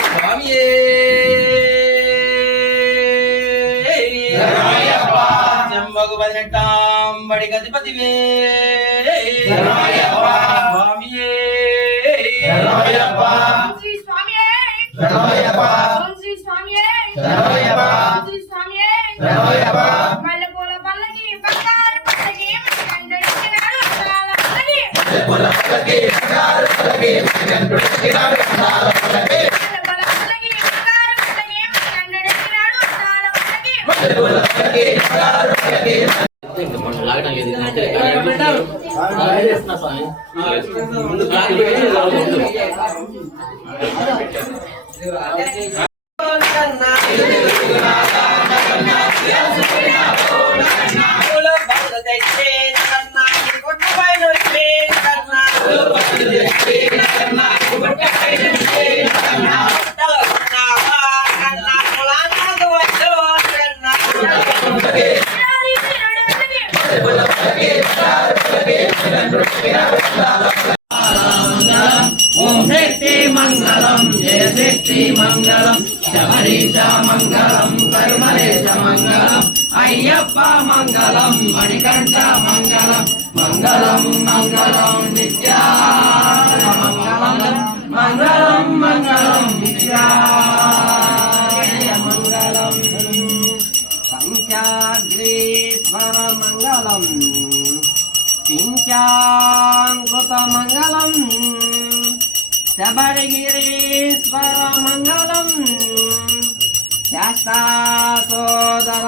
స్వామియే జంబగు పదినెట్టాం బడి గతిపతివే స్వామియే ఓం శక్తి మంగళం జయ శక్తి మంగళం శబరీశ మంగళం కర్మరేశ మంగళం అయ్యప్ప మంగళం మణికంఠ మంగళం మంగళం మంగళం నిత్యా మంగళం మంగళం మంగళం నిత్యా మంగళం పంచాగ్రీశ్వర మంగళం పించాంకృత మంగళం శబరిగిరీశ్వర మంగళం శాస్త్రాసోదర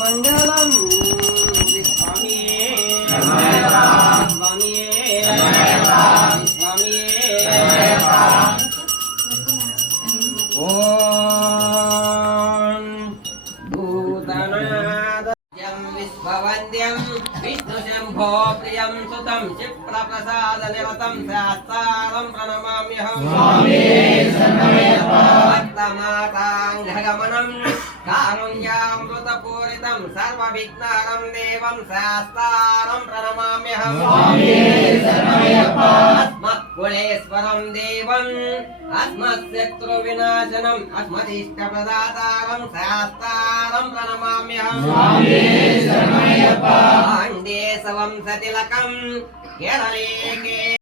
మంగళం స్వామియే స్వామియే స్వామియే ఓం భూతనాద విశ్వవంద్యం విష్ణు శంభో ప్రియం సుతం క్షిప్రప్రసాద నిరతం శాస్త్రం ప్రణమామ్యహం భక్తమాతాంఘగమనం కారుణ్యామృతపూరితం సర్వవిఘ్నహరం దేవం శాస్త్రం ప్రణమామ్యహం అస్మత్కులేశ్వరం దేవం అస్మత్శత్రువినాశనం అస్మదిష్టప్రదాతారం శాస్త్రం ప్రణమామ్యహం పాండేశవంశతిలకం కేరళే